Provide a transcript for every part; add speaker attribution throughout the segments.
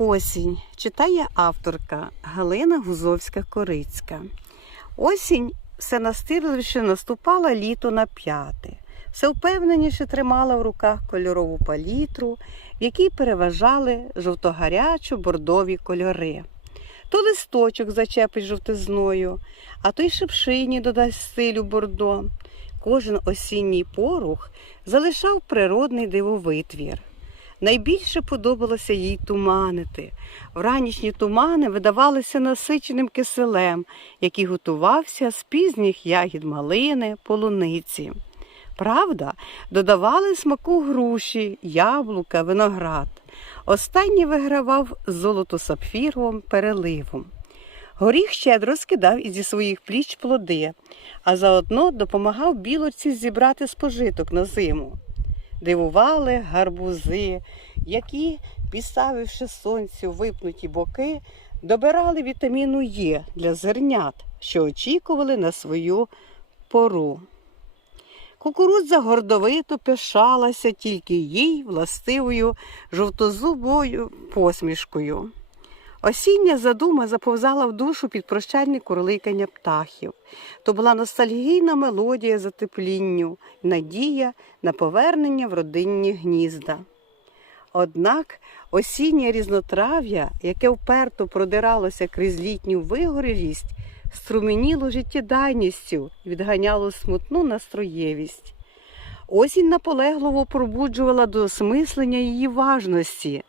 Speaker 1: Осінь читає авторка Галина Гузовська-Корицька. Осінь все настирливіше наступала літо на п'яте. Все впевненіше тримала в руках кольорову палітру, в якій переважали жовтогарячо бордові кольори. То листочок зачепить жовтизною, а то й шипшині додасть стилю бордо. Кожен осінній порух залишав природний дивовитвір. Найбільше подобалося їй туманити. Вранішні тумани видавалися насиченим киселем, який готувався з пізніх ягід малини, полуниці. Правда, додавали смаку груші, яблука, виноград. Останній вигравав золото-сапфіровим переливом. Горіх щедро скидав із зі своїх пліч плоди, а заодно допомагав білочці зібрати спожиток на зиму. Дивували гарбузи, які, підставивши сонцю випнуті боки, добирали вітаміну Є для зернят, що очікували на свою пору. Кукурудза гордовито пишалася тільки їй властивою жовтозубою посмішкою. Осіння задума заповзала в душу під прощальне курликання птахів. То була ностальгійна мелодія затеплінню, надія на повернення в родинні гнізда. Однак осіннє різнотрав'я, яке вперто продиралося крізь літню вигорілість, струменіло життєдайністю і відганяло смутну настроєвість. Осінь наполегливо пробуджувала до осмислення її важності.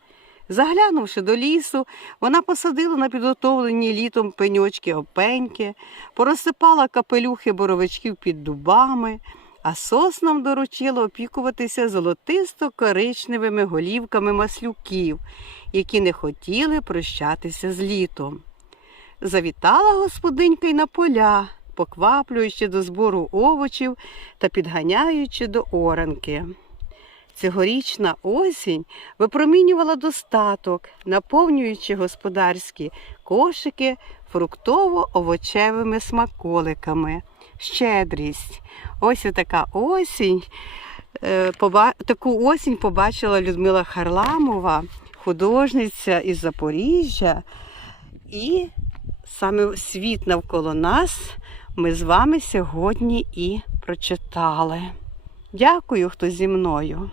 Speaker 1: Заглянувши до лісу, вона посадила на підготовлені літом пеньочки опеньки, порозсипала капелюхи боровичків під дубами, а соснам доручила опікуватися золотисто-коричневими голівками маслюків, які не хотіли прощатися з літом. Завітала господинька й на поля, покваплюючи до збору овочів та підганяючи до оранки. Цьогорічна осінь випромінювала достаток, наповнюючи господарські кошики фруктово-овочевими смаколиками. Щедрість. Ось така осінь. Е, Таку осінь побачила Людмила Харламова, художниця із Запоріжжя. І саме світ навколо нас ми з вами сьогодні і прочитали. Дякую, хто зі мною.